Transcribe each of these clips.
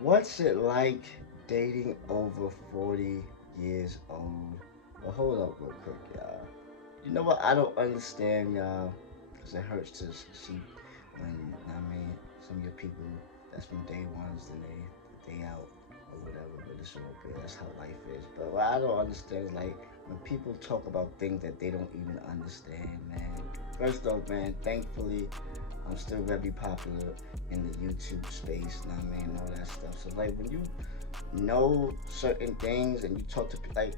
What's it like dating over 40 years old? Well, hold up real quick, y'all. You know what? I don't understand, y'all, because it hurts to see when, I mean, some of your people that's from day ones, then they out or whatever, but it's all good. That's how life is. But what I don't understand is like when people talk about things that they don't even understand, man. First off, man, thankfully, I'm still very popular in the YouTube space, you know what I mean, all that stuff. So like when you know certain things and you talk to like,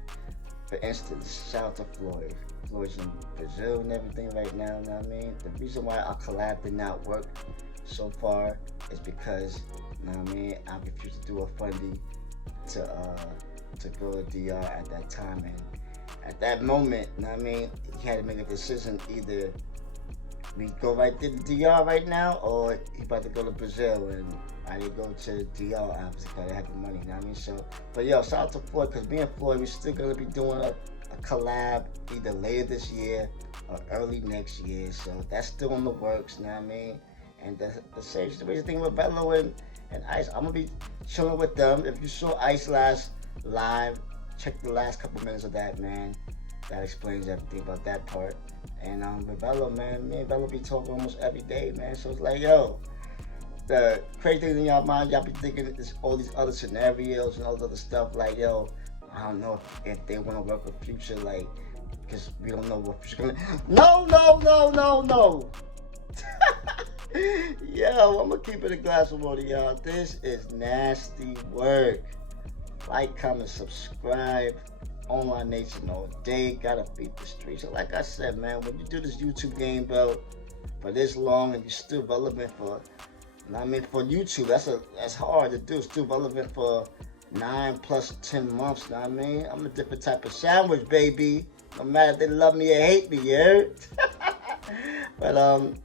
for instance, shout out to Floyd. Floyd's in Brazil and everything right now, you know what I mean? The reason why our collab did not work so far is because, you know what I mean, I refused to do a fundy to go to DR at that time, and at that moment, you know what I mean, he had to make a decision: either we go right to the DR right now, or he about to go to Brazil, and I didn't go to DR obviously because I had the money, you know what I mean? So, but yo, shout out to Floyd, because me and Floyd, we're still gonna be doing a collab either later this year or early next year. So that's still in the works, you know what I mean? And the same situation thing with Bello and Ice. I'm gonna be chilling with them. If you saw Ice last live, check the last couple minutes of that, man. That explains everything about that part. And with Bello, man, me and Bello be talking almost every day, man. So it's like, yo, the crazy things in y'all mind, y'all be thinking is all these other scenarios and all this other stuff. Like, yo, I don't know if they want to work with Future, like, because we don't know what Future gonna. No, no, no, no, no. Yo, I'm gonna keep it a glass of water, y'all. This is nasty work. Like, comment, subscribe. Online Nation all day. Gotta beat the streets. So like I said, man, when you do this YouTube game, bro, for this long and you're still relevant for, you know what I mean, for YouTube, that's hard to do. Still relevant for 9 plus 10 months, you know what I mean? I'm a different type of sandwich, baby. No matter if they love me or hate me, you heard? But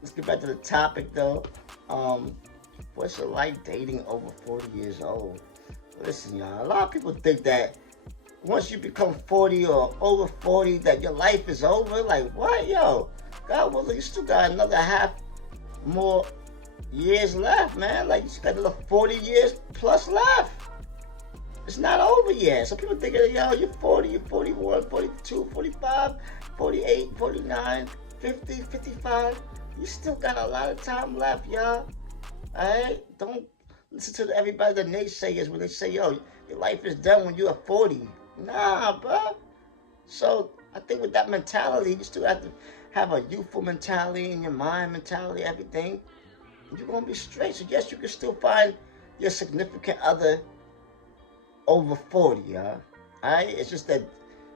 let's get back to the topic though. What's it like dating over 40 years old? Listen, y'all, a lot of people think that once you become 40 or over 40 that your life is over. Like, what? Yo, God, well, you still got another half more years left, man. Like, you still got another 40 years plus left. It's not over yet. Some people think, yo, you're 40, you're 41, 42, 45, 48, 49, 50, 55. You still got a lot of time left, y'all. Alright? Don't listen to everybody, the naysayers, when they say, yo, your life is done when you're 40. Nah, bro. So I think with that mentality, you still have to have a youthful mentality in your mind, mentality, everything. You're gonna be straight. So yes, you can still find your significant other over 40, y'all. Alright? It's just that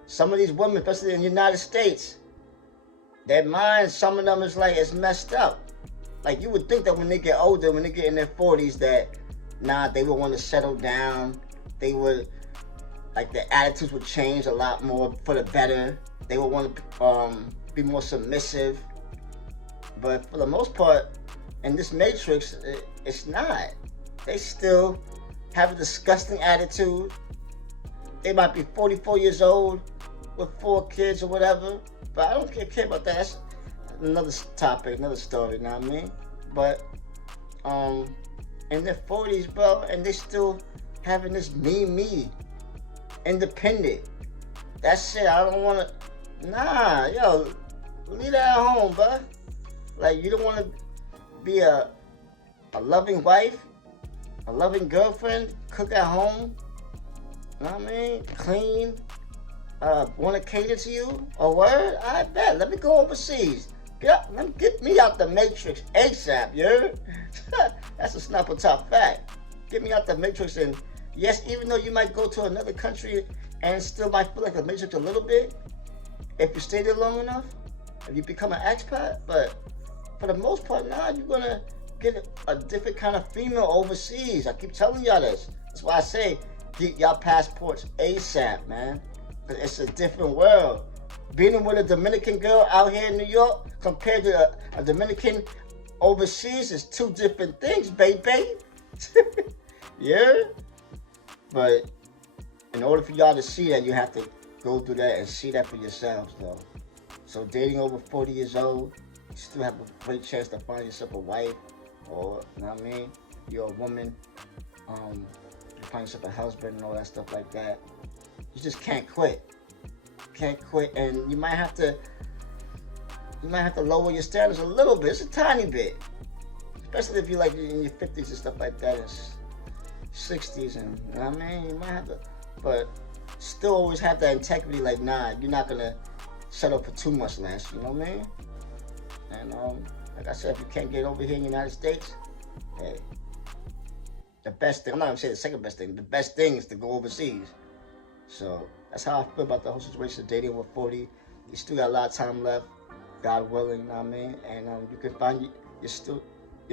some of these women, especially in the United States, their minds, some of them is like, it's messed up. Like, you would think that when they get older, when they get in their 40s, that, nah, they would want to settle down. They would, like, their attitudes would change a lot more for the better. They would want to be more submissive. But for the most part, in this matrix, it's not. They still have a disgusting attitude. They might be 44 years old with 4 kids or whatever. But I don't care about that. That's another topic, another story, you know what I mean? But in their 40s, bro, and they still having this me, independent. That's it. I don't want to. Nah, yo, leave that at home, bro. Like, you don't want to be a loving wife, a loving girlfriend, cook at home. You know what I mean? Clean. Want to cater to you? A word? I bet. Let me go overseas. Get me out the matrix ASAP, you heard? That's a snapper top fact. Get me out the matrix, and yes, even though you might go to another country and still might feel like a matrix a little bit, if you stay there long enough, if you become an expat, but for the most part, nah, you're gonna get a different kind of female overseas. I keep telling y'all this. That's why I say, get y'all passports ASAP, man. Cause it's a different world. Being with a Dominican girl out here in New York compared to a Dominican overseas is 2 different things, baby. Yeah? But in order for y'all to see that, you have to go through that and see that for yourselves, though. So dating over 40 years old, you still have a great chance to find yourself a wife, or, you know what I mean? You're a woman. you find yourself a husband and all that stuff like that, you just can't quit. Can't quit, and you might have to lower your standards a little bit, just a tiny bit. Especially if you're like in your 50s and stuff like that, and 60s, and you know what I mean, you might have to, but still always have that integrity. Like, nah, you're not gonna settle for too much less. You know what I mean? And like I said, if you can't get over here in the United States, hey, the best thing, I'm not gonna say the second best thing, the best thing is to go overseas. So that's how I feel about the whole situation. Dating with 40, you still got a lot of time left, God willing, you know what I mean? And you can find your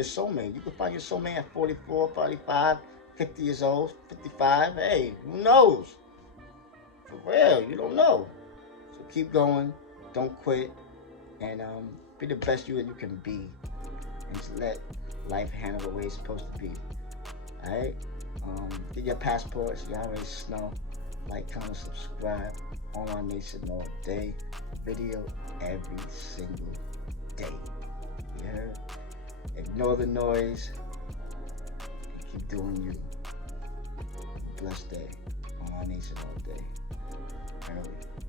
soulmate. You can find your soulmate at 44, 45, 50 years old, 55. Hey, who knows? For real, you don't know. So keep going, don't quit, and be the best you that you can be, and just let life handle the way it's supposed to be. Alright? Get your passports, you already know. Like, comment, subscribe. Online Nation all day. Video every single day. You heard? Ignore the noise and keep doing you. Blessed day. Online Nation all day. Early.